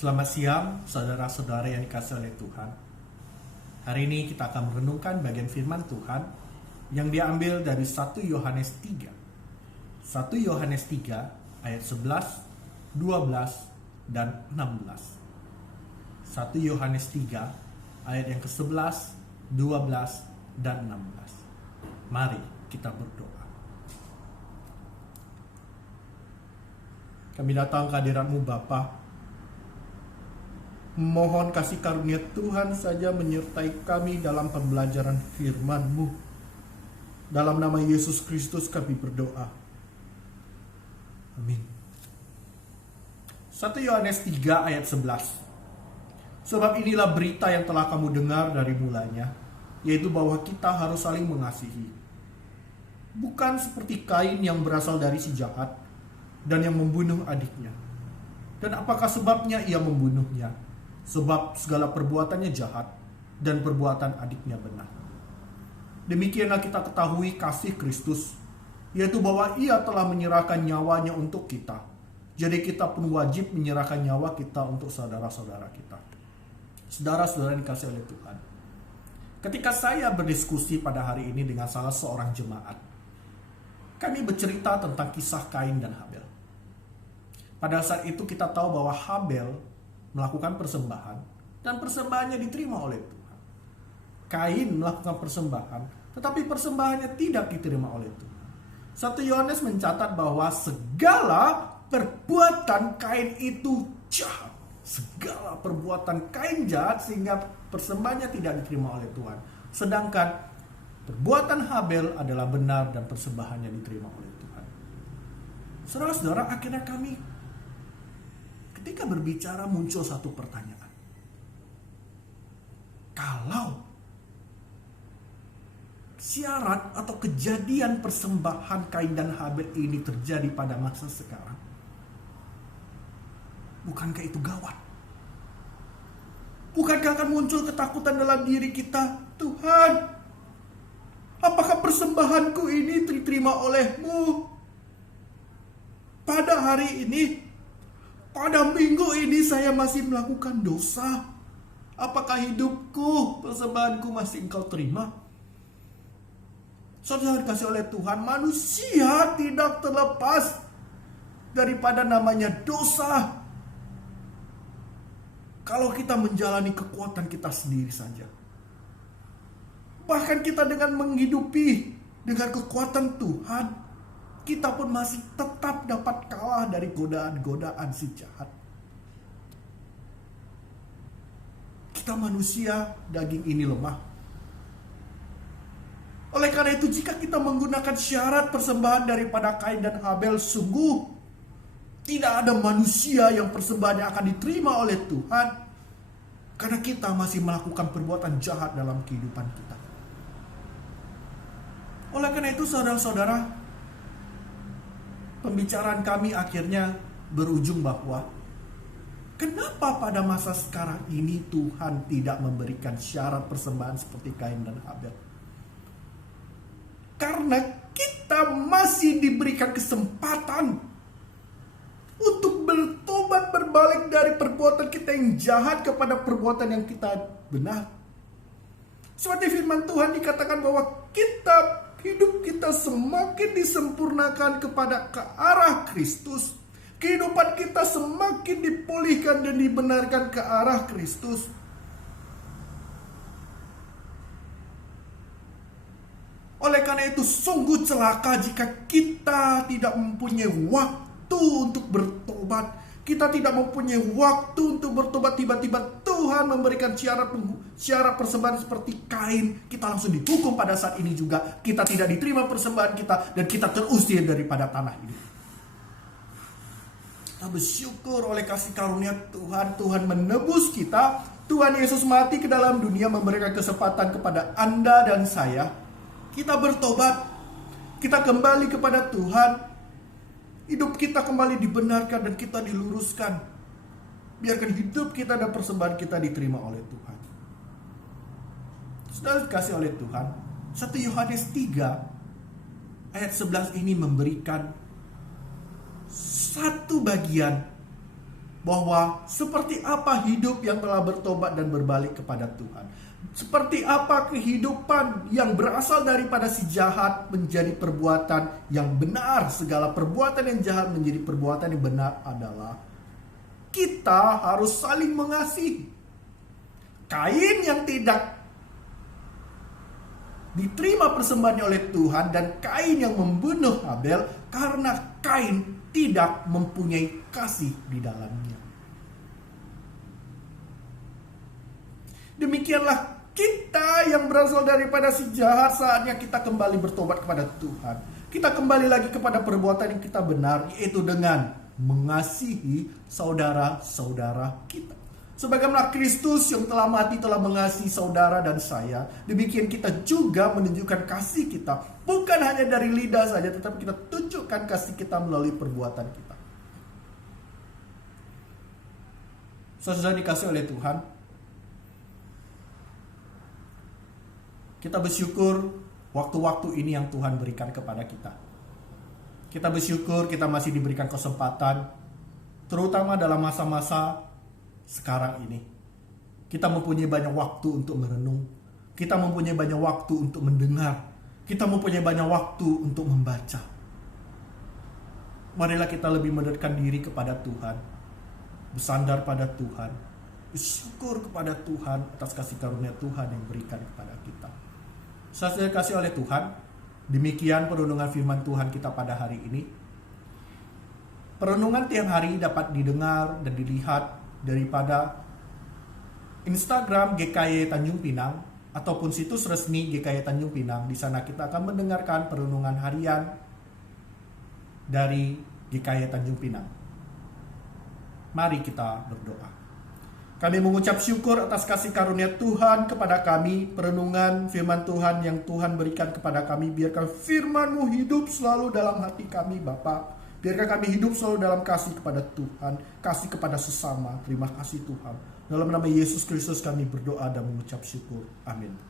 Selamat siang, saudara-saudara yang dikasihi oleh Tuhan. Hari ini kita akan merenungkan bagian firman Tuhan yang diambil dari 1 Yohanes 3. 1 Yohanes 3 ayat 11, 12, dan 16. 1 Yohanes 3 ayat yang ke-11, 12, dan 16. Mari kita berdoa. Kami datang ke hadirat-Mu Bapa. Mohon kasih karunia Tuhan saja menyertai kami dalam pembelajaran firman-Mu. Dalam nama Yesus Kristus kami berdoa. Amin. 1 Yohanes 3 ayat 11. Sebab inilah berita yang telah kamu dengar dari mulanya, yaitu bahwa kita harus saling mengasihi. Bukan seperti Kain yang berasal dari si jahat dan yang membunuh adiknya. Dan apakah sebabnya ia membunuhnya? Sebab segala perbuatannya jahat dan perbuatan adiknya benar. Demikianlah kita ketahui kasih Kristus, yaitu bahwa ia telah menyerahkan nyawanya untuk kita. Jadi kita pun wajib menyerahkan nyawa kita untuk saudara-saudara kita. Saudara-saudara yang dikasihi oleh Tuhan, ketika saya berdiskusi pada hari ini dengan salah seorang jemaat, kami bercerita tentang kisah Kain dan Habel. Pada saat itu kita tahu bahwa Habel melakukan persembahan dan persembahannya diterima oleh Tuhan. Kain melakukan persembahan, tetapi persembahannya tidak diterima oleh Tuhan. 1 Yohanes mencatat bahwa segala perbuatan Kain itu jahat. Segala perbuatan Kain jahat sehingga persembahannya tidak diterima oleh Tuhan. Sedangkan perbuatan Habel adalah benar dan persembahannya diterima oleh Tuhan. Saudara-saudara, akhirnya ketika berbicara muncul satu pertanyaan. Kalau syarat atau kejadian persembahan Kain dan Habel ini terjadi pada masa sekarang, bukankah itu gawat? Bukankah akan muncul ketakutan dalam diri kita? Tuhan, apakah persembahanku ini diterima oleh-Mu? Pada hari ini, pada minggu ini saya masih melakukan dosa. Apakah hidupku, persembahanku masih Engkau terima? Saudara dikasihi oleh Tuhan, manusia tidak terlepas daripada namanya dosa. Kalau kita menjalani kekuatan kita sendiri saja, bahkan kita dengan menghidupi dengan kekuatan Tuhan, kita pun masih tetap dapat kalah dari godaan-godaan si jahat. Kita manusia, daging ini lemah. Oleh karena itu, jika kita menggunakan syarat persembahan daripada Kain dan Habel, sungguh tidak ada manusia yang persembahannya akan diterima oleh Tuhan, karena kita masih melakukan perbuatan jahat dalam kehidupan kita. Oleh karena itu, saudara-saudara, pembicaraan kami akhirnya berujung bahwa kenapa pada masa sekarang ini Tuhan tidak memberikan syarat persembahan seperti Kain dan Habel? Karena kita masih diberikan kesempatan untuk bertobat, berbalik dari perbuatan kita yang jahat kepada perbuatan yang kita benar. Seperti firman Tuhan dikatakan bahwa hidup kita semakin disempurnakan ke arah Kristus. Kehidupan kita semakin dipulihkan dan dibenarkan ke arah Kristus. Oleh karena itu, sungguh celaka jika kita tidak mempunyai waktu untuk bertobat. Kita tidak mempunyai waktu untuk bertobat. Tiba-tiba Tuhan memberikan syarat persembahan seperti Kain. Kita langsung dihukum pada saat ini juga. Kita tidak diterima persembahan kita dan kita terusir daripada tanah ini. Kita bersyukur oleh kasih karunia Tuhan. Tuhan menebus kita. Tuhan Yesus mati ke dalam dunia, memberikan kesempatan kepada Anda dan saya. Kita bertobat. Kita kembali kepada Tuhan. Hidup kita kembali dibenarkan dan kita diluruskan. Biarkan hidup kita dan persembahan kita diterima oleh Tuhan. Saudara dikasihi oleh Tuhan, 1 Yohanes 3 ayat 11 ini memberikan satu bagian bahwa seperti apa hidup yang telah bertobat dan berbalik kepada Tuhan. Seperti apa kehidupan yang berasal daripada si jahat menjadi perbuatan yang benar. Segala perbuatan yang jahat menjadi perbuatan yang benar adalah kita harus saling mengasihi. Kain yang tidak diterima persembahannya oleh Tuhan dan Kain yang membunuh Habel karena Kain tidak mempunyai kasih di dalamnya. Demikianlah kita yang berasal daripada si jahat, saatnya kita kembali bertobat kepada Tuhan. Kita kembali lagi kepada perbuatan yang kita benar, yaitu dengan mengasihi saudara-saudara kita. Sebagaimana Kristus yang telah mati telah mengasihi saudara dan saya, demikian kita juga menunjukkan kasih kita. Bukan hanya dari lidah saja, tetapi kita tunjukkan kasih kita melalui perbuatan kita. Saudara dikasih oleh Tuhan, kita bersyukur waktu-waktu ini yang Tuhan berikan kepada kita. Kita bersyukur kita masih diberikan kesempatan, terutama dalam masa-masa sekarang ini. Kita mempunyai banyak waktu untuk merenung. Kita mempunyai banyak waktu untuk mendengar. Kita mempunyai banyak waktu untuk membaca. Marilah kita lebih mendekatkan diri kepada Tuhan. Bersandar pada Tuhan. Bersyukur kepada Tuhan atas kasih karunia Tuhan yang berikan kepada kita. Saya kasih oleh Tuhan, demikian perenungan firman Tuhan kita pada hari ini. Perenungan tiap hari dapat didengar dan dilihat daripada Instagram GKY Tanjung Pinang ataupun situs resmi GKY Tanjung Pinang. Di sana kita akan mendengarkan perenungan harian dari GKY Tanjung Pinang. Mari kita berdoa. Kami mengucap syukur atas kasih karunia Tuhan kepada kami, perenungan firman Tuhan yang Tuhan berikan kepada kami. Biarkan firman-Mu hidup selalu dalam hati kami, Bapa. Biarkan kami hidup selalu dalam kasih kepada Tuhan, kasih kepada sesama. Terima kasih Tuhan. Dalam nama Yesus Kristus kami berdoa dan mengucap syukur. Amin.